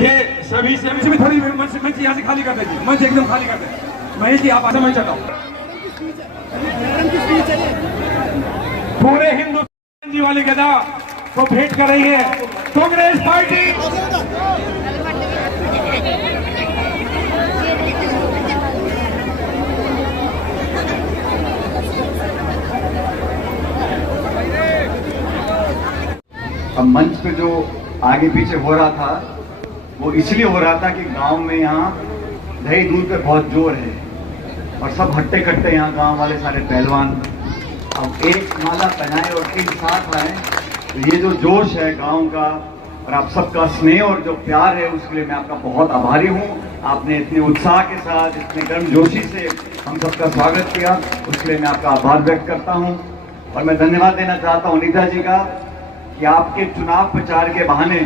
देखिए सभी से थोड़ी मंच यहाँ से खाली कर दीजिए, मंच एकदम खाली कर दीजिए। महेश जी आप आगे मैं चलता हूँ। पूरे हिंदुस्तान जी वाली गदा को भेंट कर रही है कांग्रेस पार्टी। अब मंच पे जो आगे पीछे हो रहा था वो इसलिए हो रहा था कि गांव में यहाँ दही दूध पे बहुत जोर है और सब हट्टे कट्टे यहाँ गांव वाले सारे पहलवान अब एक माला पहनाए और एक साथ आए। तो ये जो जोश है गांव का और आप सबका स्नेह और जो प्यार है उसके लिए मैं आपका बहुत आभारी हूँ। आपने इतने उत्साह के साथ इतने गर्मजोशी से हम सबका स्वागत किया, उसके लिए मैं आपका आभार व्यक्त करता हूँ। और मैं धन्यवाद देना चाहता हूँ अनीता जी का कि आपके चुनाव प्रचार के बहाने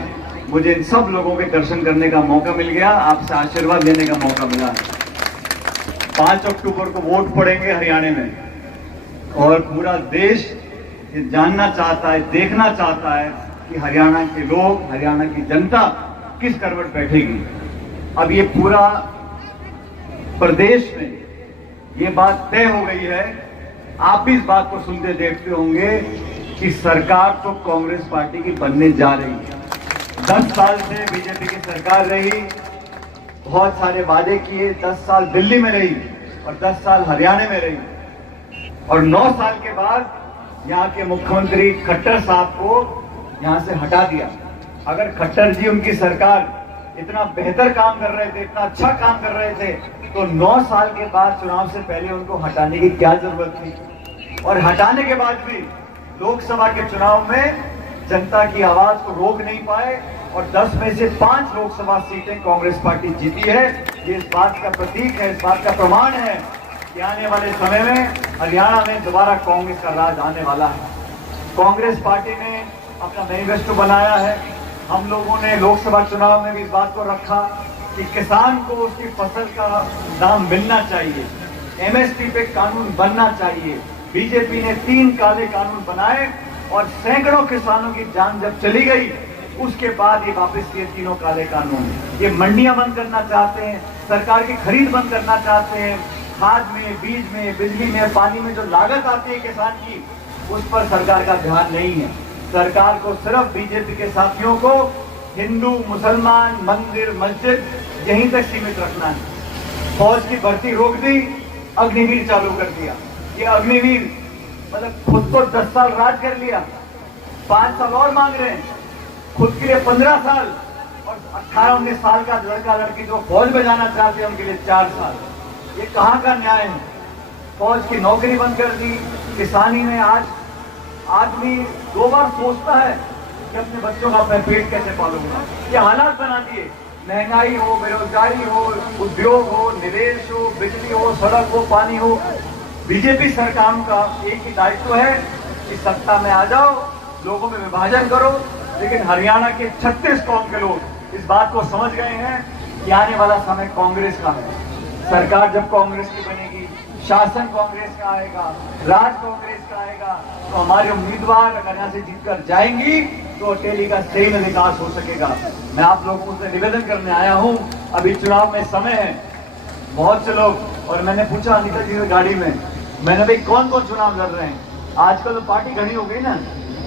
मुझे इन सब लोगों के दर्शन करने का मौका मिल गया, आपसे आशीर्वाद लेने का मौका मिला। 5 अक्टूबर को वोट पड़ेंगे हरियाणा में और पूरा देश ये जानना चाहता है, देखना चाहता है कि हरियाणा के लोग, हरियाणा की जनता किस करवट बैठेगी। अब ये पूरा प्रदेश में ये बात तय हो गई है, आप भी इस बात को सुनते देखते होंगे कि सरकार तो कांग्रेस पार्टी की बनने जा रही है। 10 साल से बीजेपी की सरकार रही, बहुत सारे वादे किए, 10 साल दिल्ली में रही और 10 साल हरियाणा में रही और 9 साल के बाद यहाँ के मुख्यमंत्री खट्टर साहब को यहाँ से हटा दिया। अगर खट्टर जी उनकी सरकार इतना बेहतर काम कर रहे थे, इतना अच्छा काम कर रहे थे, तो 9 साल के बाद चुनाव से पहले उनको हटाने की क्या जरूरत थी। और हटाने के बाद भी लोकसभा के चुनाव में जनता की आवाज को रोक नहीं पाए और 10 में से 5 लोकसभा सीटें कांग्रेस पार्टी जीती है। ये इस बात का प्रतीक है, इस बात का प्रमाण है कि आने वाले समय में हरियाणा में दोबारा कांग्रेस का राज आने वाला है। कांग्रेस पार्टी ने अपना मैनिफेस्टो बनाया है। हम लोगों ने लोकसभा चुनाव में भी इस बात को रखा कि किसान को उसकी फसल का दाम मिलना चाहिए, एमएसपी पे कानून बनना चाहिए। बीजेपी ने 3 काले कानून बनाए और सैकड़ों किसानों की जान जब चली गई उसके बाद ये वापस किए 3 काले कानून। ये मंडियां बंद करना चाहते हैं, सरकार की खरीद बंद करना चाहते हैं, खाद में, बीज में, बिजली में, पानी में जो लागत आती है किसान की उस पर सरकार का ध्यान नहीं है। सरकार को सिर्फ बीजेपी के साथियों को हिंदू, मुसलमान, मंदिर, मस्जिद यहीं तक सीमित रखना है। फौज की भर्ती रोक दी, अग्निवीर चालू कर दिया। ये अग्निवीर मतलब खुद को 10 साल राज कर लिया, 5 साल और मांग रहे हैं, खुद के लिए 15 साल और 18-19 साल का लड़का लड़की जो फौज में जाना चाहते हैं उनके लिए 4 साल। ये कहाँ का न्याय है। फौज की नौकरी बंद कर दी। किसानी में आज आदमी 2 बार सोचता है कि अपने बच्चों का मैं पेट कैसे पालूंगा। ये हालात बना दिए, महंगाई हो, बेरोजगारी हो, उद्योग हो, निवेश हो, बिजली हो, सड़क हो, पानी हो। बीजेपी सरकारों का एक ही दायित्व है कि सत्ता में आ जाओ, लोगों में विभाजन करो। लेकिन हरियाणा के 36 कौम के लोग इस बात को समझ गए हैं कि आने वाला समय कांग्रेस का है। सरकार जब कांग्रेस की बनेगी, शासन कांग्रेस का आएगा, राज कांग्रेस का आएगा, तो हमारे उम्मीदवार अगर यहाँ से जीतकर जाएंगी तो अकेली का सही में विकास हो सकेगा। मैं आप लोगों से निवेदन करने आया हूँ, अभी चुनाव में समय है, बहुत से लोग, और मैंने पूछा अनीता जी की गाड़ी में, मैंने भाई कौन कौन चुनाव लड़ रहे हैं। आजकल तो पार्टी घनी हो गई ना,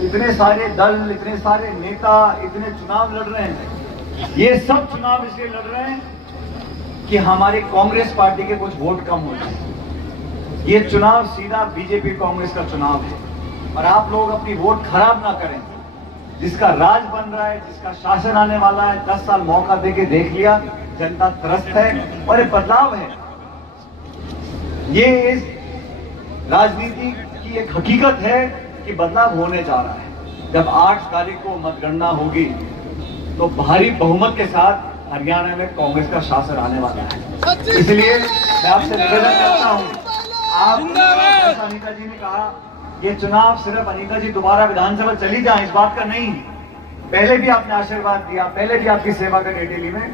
इतने सारे दल, इतने सारे नेता, इतने चुनाव लड़ रहे हैं। ये सब चुनाव इसलिए लड़ रहे हैं कि हमारी कांग्रेस पार्टी के कुछ वोट कम हो जाए। ये चुनाव सीधा बीजेपी कांग्रेस का चुनाव है और आप लोग अपनी वोट खराब ना करें। जिसका राज बन रहा है, जिसका शासन आने वाला है, 10 साल मौका देके देख लिया, जनता त्रस्त है और एक बदलाव है। ये इस राजनीति की एक हकीकत है कि बदलाव होने जा रहा है। जब 8 तारीख को मतगणना होगी तो भारी बहुमत के साथ हरियाणा में कांग्रेस का शासन आने वाला है। इसलिए मैं आपसे निवेदन करता हूँ, आप अनीता जी ने कहा ये चुनाव सिर्फ अनीता जी दोबारा विधानसभा चली जाए इस बात का नहीं। पहले भी आपने आशीर्वाद दिया, पहले भी आपकी सेवा करी डेली में,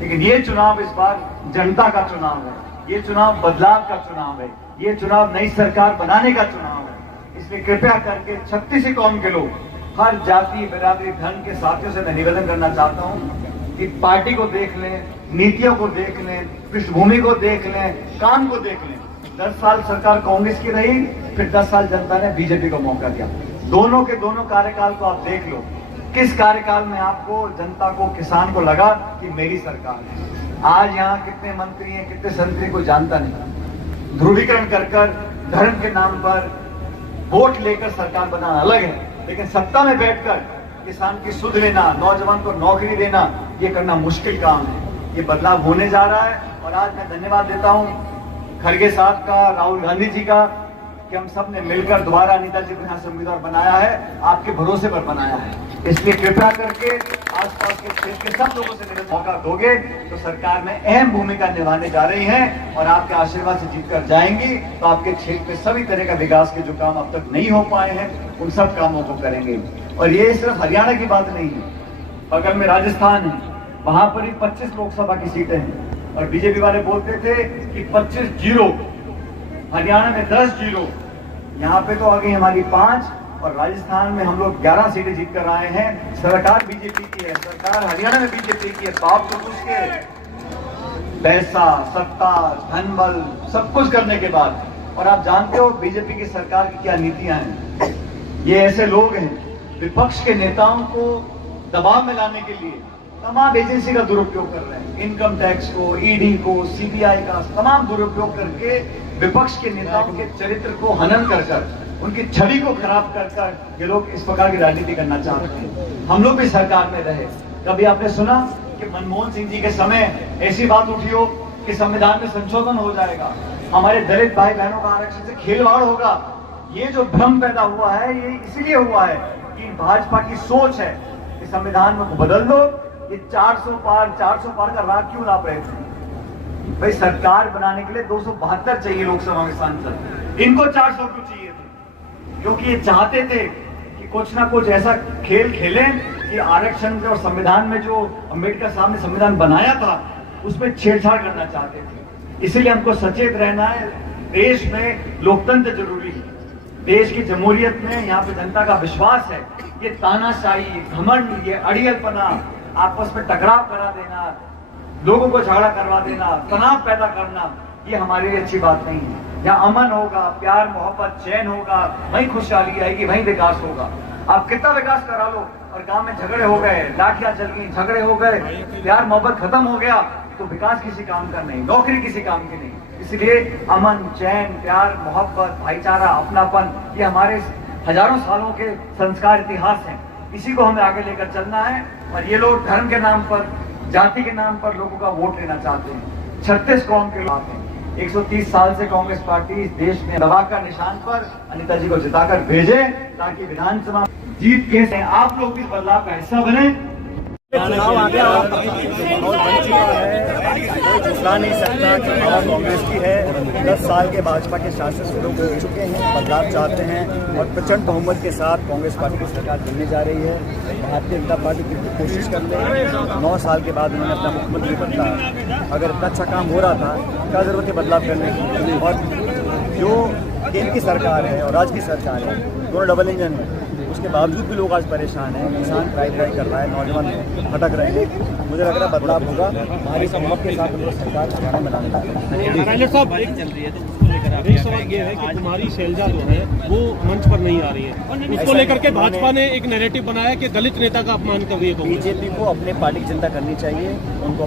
लेकिन ये चुनाव इस बार जनता का चुनाव है, ये चुनाव बदलाव का चुनाव है, ये चुनाव नई सरकार बनाने का चुनाव है। इसलिए कृपया करके 36 कौम के लोग, हर जाति, बिरादरी, धर्म के साथियों से मैं निवेदन करना चाहता हूँ कि पार्टी को देख लें, नीतियों को देख लें, पृष्ठभूमि को देख लें, काम को देख लें। 10 साल सरकार कांग्रेस की रही, फिर 10 साल जनता ने बीजेपी को मौका दिया। दोनों के दोनों कार्यकाल को आप देख लो, किस कार्यकाल में आपको, जनता को, किसान को लगा कि मेरी सरकार है। आज यहाँ कितने मंत्री हैं, कितने संतरी को जानता नहीं। ध्रुवीकरण कर धर्म के नाम पर वोट लेकर सरकार बनाना अलग है, लेकिन सत्ता में बैठकर किसान की सुध लेना, नौजवान को नौकरी देना, ये करना मुश्किल काम है। ये बदलाव होने जा रहा है और आज मैं धन्यवाद देता हूं खड़गे साहब का, राहुल गांधी जी का, कि हम सब ने मिलकर दोबारा अनिता जी को यहाँ से उम्मीदवार बनाया है, आपके भरोसे पर बनाया है। इसलिए कृपया करके आसपास के क्षेत्र के सब लोगों से मेरे मौका दोगे तो सरकार में अहम भूमिका निभाने जा रही हैं और आपके आशीर्वाद से जीतकर जाएंगी तो आपके क्षेत्र में सभी तरह का विकास के जो काम अब तक नहीं हो पाए हैं उन सब कामों को करेंगे। और ये सिर्फ हरियाणा की बात नहीं है, बगल में राजस्थान है, वहां पर ही 25 लोकसभा की सीटें हैं और बीजेपी वाले बोलते थे कि 25-0, हरियाणा में 10-0, यहाँ पे तो आ गई हमारी 5 और राजस्थान में हम लोग 11 सीटें जीत कर आए हैं। सरकार बीजेपी की है, सरकार हरियाणा में बीजेपी की है, बाप तो उसके पैसा, सत्ता, धन बल सब कुछ करने के बाद। और आप जानते हो बीजेपी की सरकार की क्या नीतियां हैं। ये ऐसे लोग हैं विपक्ष के नेताओं को दबाव में लाने के लिए तमाम एजेंसी का दुरुपयोग कर रहे हैं। इनकम टैक्स को, ईडी को, सीबीआई का तमाम दुरुपयोग करके विपक्ष के नेताओं के चरित्र को हनन कर उनकी छवि को खराब कर ये लोग इस प्रकार की राजनीति करना चाहते हैं। हम लोग भी सरकार में रहे, कभी आपने सुना कि मनमोहन सिंह जी के समय ऐसी बात उठी हो कि संविधान में संशोधन हो जाएगा, हमारे दलित भाई बहनों का आरक्षण से खिलवाड़ होगा। ये जो भ्रम पैदा हुआ है ये इसलिए हुआ है कि भाजपा की सोच है कि संविधान में बदल दो। ये 400 पार का राग क्यों ला रहे थे भाई? सरकार बनाने के लिए 272 चाहिए लोकसभा में सांसद, इनको 400 क्यों चाहिए थे? क्योंकि ये चाहते थे कि कुछ ना कुछ ऐसा खेल खेलें कि आरक्षण और संविधान में जो अम्बेडकर साहब ने संविधान बनाया था उसमें छेड़छाड़ करना चाहते थे। इसीलिए हमको सचेत रहना है। देश में लोकतंत्र जरूरी है, देश की जमहूरियत में यहाँ पे जनता का विश्वास है। ये तानाशाही, घमंड, ये अड़ियलपना, आपस में टकराव करा देना, लोगों को झगड़ा करवा देना, तनाव पैदा करना, ये हमारे लिए अच्छी बात नहीं है। जहाँ अमन होगा, प्यार मोहब्बत चैन होगा, वहीं खुशहाली आएगी, वहीं विकास होगा। आप कितना विकास करा लो और गांव में झगड़े हो गए, लाठियां चल गई, झगड़े हो गए, प्यार मोहब्बत खत्म हो गया तो विकास किसी काम का नहीं, नौकरी किसी काम की नहीं। इसलिए अमन, चैन, प्यार, मोहब्बत, भाईचारा, अपनापन, ये हमारे हजारों सालों के संस्कार, इतिहास हैं। इसी को हमें आगे लेकर चलना है। और ये लोग धर्म के नाम पर, जाति के नाम पर लोगों का वोट लेना चाहते हैं। 36 कौम के लोग हैं। 130 साल से कांग्रेस पार्टी इस देश में दवा का निशान पर अनिता जी को जिताकर भेजे ताकि विधानसभा जीत के आप लोग भी बदलाव का हिस्सा बने। चुनाव आ गया और माहौल बन चुका है, कोई झुकला नहीं सकता कि हवा कांग्रेस की है। 10 साल के भाजपा के शासन से लोग हो चुके हैं, बदलाव चाहते हैं और प्रचंड बहुमत के साथ कांग्रेस पार्टी की सरकार बनने जा रही है। भारतीय जनता पार्टी की कोशिश कर रही है। 9 साल के बाद उन्होंने अपना मुख्यमंत्री बदला। अगर इतना अच्छा काम हो रहा था, क्या जरूरत है बदलाव करने की? और जो केंद्र की सरकार है और राज्य की सरकार है, दोनों डबल इंजन है, उसके बावजूद भी लोग आज परेशान हैं। किसान ट्राई कर रहा है, नौजवान भटक रहे हैं। मुझे लग रहा है बदलाव होगा। हमारी सहमत के साथ सरकार हरियाणा में लाने वाली है। चल रही है तो उसको लेकर आप क्या सवाल ये है कि तुम्हारी शैलजा जो है वो मंच पर नहीं आ रही है, उसको लेकर के भाजपा ने एक नैरेटिव बनाया कि दलित नेता का अपमान कर रही है। बीजेपी को अपने पार्टी की चिंता करनी चाहिए, उनको